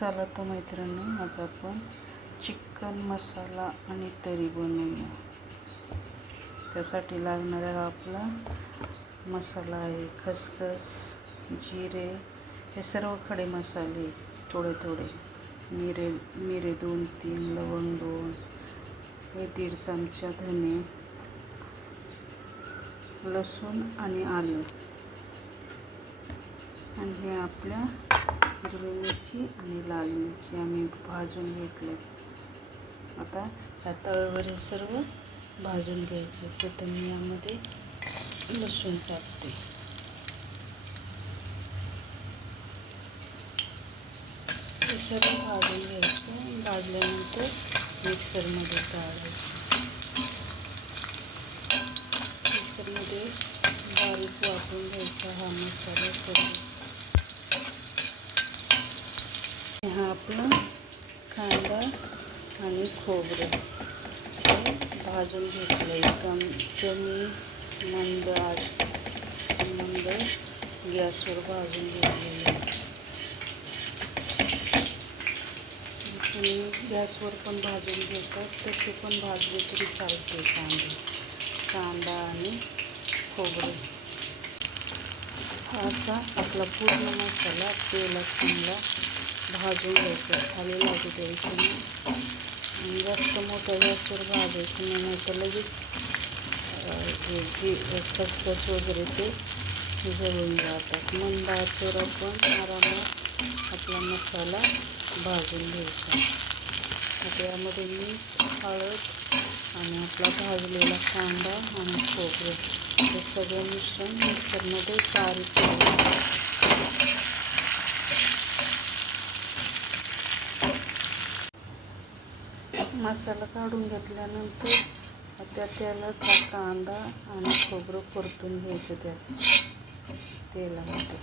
चला तर मैत्रिणी आज आपण चिकन मसाला आणि तरी बनवूया. त्यासाठी लागणारा आपला मसाला आहे खसखस जिरे हे सर्व खडे मसाले थोडे थोडे. मिरे मिरे दोन तीन लवंग दोन हे दीड चमचा धने लसूण आणि आलं. आणि हे आपल्या हिरवी मिरची आणि लाल मिरची आम्ही भाजून घेतले. आता ह्या तळवर हे सर्व भाजून घ्यायचे. प्रथम मी यामध्ये लसूण टाकते. हे सर्व भाजून घ्यायचं भाजल्यानंतर मिक्सरमध्ये काढायचं. मिक्सरमध्ये बारीक वापरून घ्यायचा हा मसाला सर्व. हा आपला कांदा आणि खोबरं. भाजून घेतलं. आहे कम कमी मंद आज मंद गॅसवर भाजून घेतलेलं आहे. गॅसवर पण भाजून घेतात. तसे पण भाजले तरी चालते कांदे. कांदा आणि खोबरं. असा आपला पूर्ण मसाला तेलात चांगला भाजून घ्यायचं खाली लागू द्यायचं. आणि जास्त मोठ्या गॅसवर भाजायचं नाही नाही लगेच हे जी खसखस वगैरे ते जळून जातात. मंद आचेवर आपण आरामात आपला मसाला भाजून घ्यायचा. त्यामध्ये मी मीठ हळद आणि आपला भाजलेला कांदा आणि खोबरं हे सगळं मिश्रण मिक्सरमध्ये बारीक मसाला काढून घेतल्यानंतर त्या तेलात हा कांदा आणि खोबरं परतून घ्यायचं त्या तेलामध्ये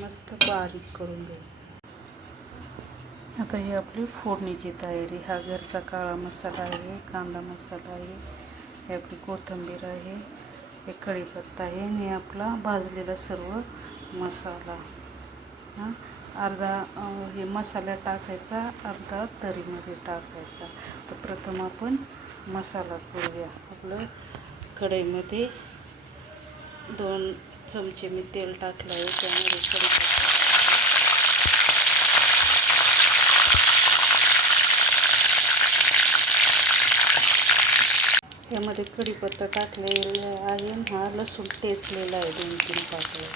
मस्त बारीक करून घ्यायचं. आता ही आपली फोडणीची तयारी. हा घरचा काळा मसाला आहे कांदा मसाला आहे हे आपली कोथिंबीर आहे हे कढीपत्ता आहे आणि आपला भाजलेला सर्व मसाला. हां? अर्धा हे मसाला टाकायचा अर्धा तरीमध्ये टाकायचा. तर प्रथम आपण मसाला करूया. आपलं कढईमध्ये दोन चमचे मी तेल टाकलं आहे त्यामध्ये कढीपत्ता यामध्ये कढीपत्ता टाकलेला आहे हा लसूण टेचलेला आहे दोन तीन पाकळे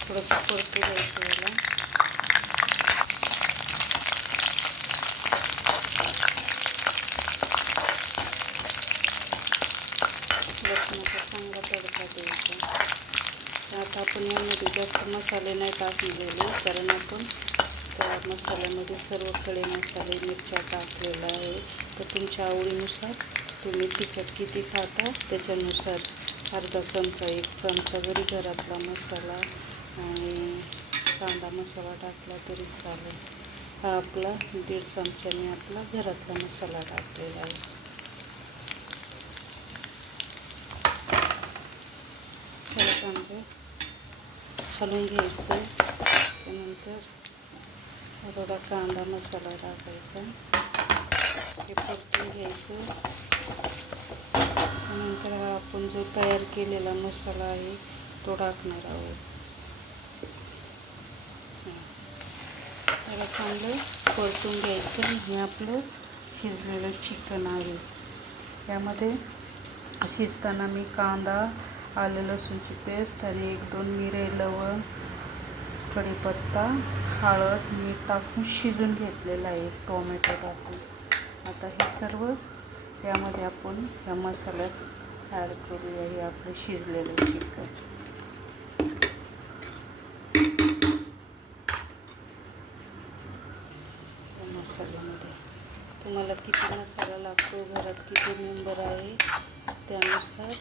थोडंसं परतू द्यायचं याला लसणाचा चांगला तडका द्यायचा आता आपण यामध्ये जास्त मसाले नाही टाकलेले कारण आपण त्या मसाल्यामध्ये सर्व खडे मसाले मिरच्या टाकलेला आहे तर तुमच्या आवडीनुसार तुम्ही तिखट किती खाता त्याच्यानुसार अर्धा चमचा एक चमचा जरी घरातला मसाला आणि कांदा मसाला टाकला तरी चालेल. हा आपला दीड चमच्याने आपला घरातला मसाला टाकलेला आहे. त्याला चांगलं हलवून घ्यायचं त्यानंतर थोडा कांदा मसाला टाकायचा. हे परतून घ्यायचं. त्यानंतर हा आपण जो तयार केलेला मसाला आहे तो टाकणार आहोत. त्याला चांगलं परतून घ्यायचं हे आपलं शिजलेलं चिकन आहे. त्यामध्ये शिजताना मी कांदा आलं लसूणची पेस्ट आणि एक दोन मिरे लवण कढीपत्ता हळद मीठ टाकून शिजून घेतलेलं आहे टोमॅटो टाकून. आता हे सर्व त्यामध्ये आपण या मसाल्यात ॲड करूया. हे आपलं शिजलेलं चिकन. मसाल्यामध्ये. तुम्हाला किती मसाला लागतो? घरात किती मेंबर आहे? त्यानुसार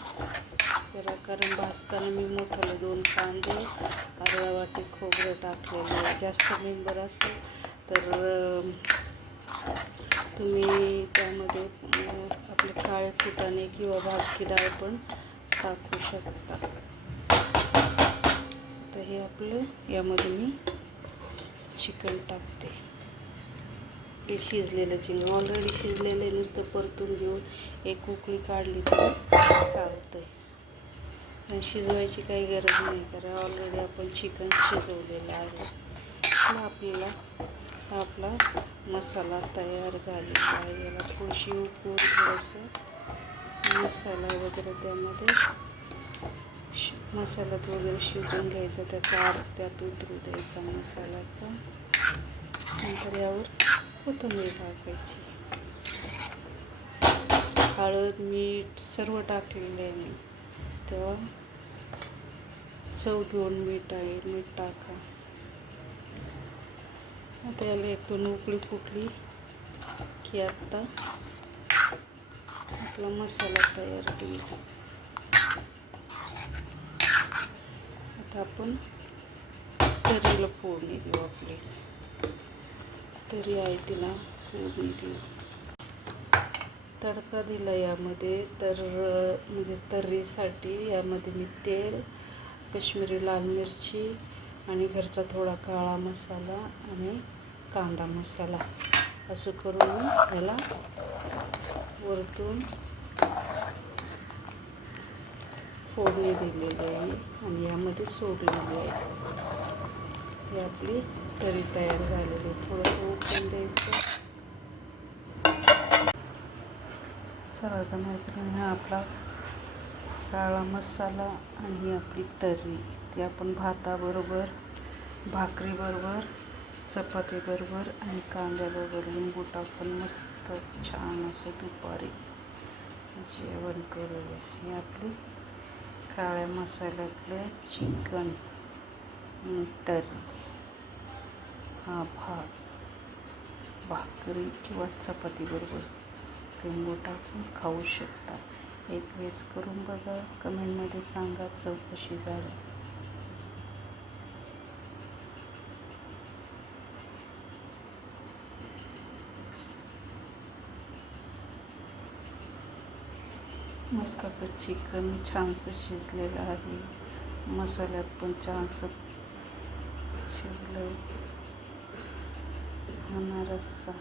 जरा कारण भाजताना मी मोठाले दोन कांदे अर्धा वाटी खोबरं टाकलेलं आहे. जास्त मेंबर असेल तर तुम्ही त्यामध्ये आपले काळे फुटाणे किंवा भाजकी डाळ पण टाकू शकता. तर हे आपलं यामध्ये मी चिकन टाकते. हे शिजलेलं चिकन ऑलरेडी शिजलेलं आहे. नुसतं परतून घेऊन एक उकळी काढली तर चालतंय. पण शिजवायची काही गरज नाही कारण ऑलरेडी आपण चिकन शिजवलेलं आहे. आपल्याला आपला मसाला तयार झालेला आहे. याला थोडीशी उकळून थोडंसं मसाला वगैरे त्यामध्ये मसाल्यात वगैरे शिजवून घ्यायचा. त्याचा आर त्यात उतरू द्यायचा मसाल्याचा. नंतर यावर कोथंबीर टाकायची. हळद मीठ सर्व टाकलेलं आहे मी. तेव्हा चव घेऊन मीठ आहे मीठ टाका. आता याला एक दोन उकळी फुटली की आत्ता आपला मसाला तयार होईल. आता आपण तरीला फोडणी देऊ आपली. तरी आहे तिला फोडणी देऊ. तडका दिला यामध्ये तर म्हणजे तर्रीसाठी यामध्ये मी तेल कश्मीरी लाल मिरची आणि घरचा थोडा काळा मसाला आणि कांदा मसाला. असं करून मी याला वरतून फोडणी दिलेली आहे आणि यामध्ये सोडलेली आहे. ही आपली तरी तयार झालेली आहे थोडंसं उकळून द्यायचं सर्वात मैत्रीण मैत्रिणी हा आपला काळा मसाला आणि ही आपली तर्री. ती आपण भाताबरोबर भाकरीबरोबर चपातीबरोबर आणि कांद्याबरोबर लिंबू टाकून मस्त छान असं दुपारी जेवण करूया. हे आपली काळ्या मसाल्यातले चिकन तर्री. हा भात भाकरी किंवा चपातीबरोबर. लिंबू टाकून खाऊ शकता. एक वेळेस करून बघा. कमेंटमध्ये सांगा चौकशी झाली. मस्त असं चिकन छानसं शिजलेलं आहे. मसाल्यात पण छानसं शिजलं होणार रस्सा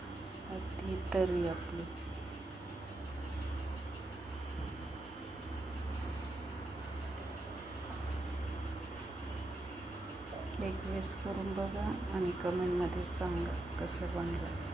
ती तरी आपली. एक वेळेस करून बघा आणि कमेंटमध्ये सांगा कसं बनलं.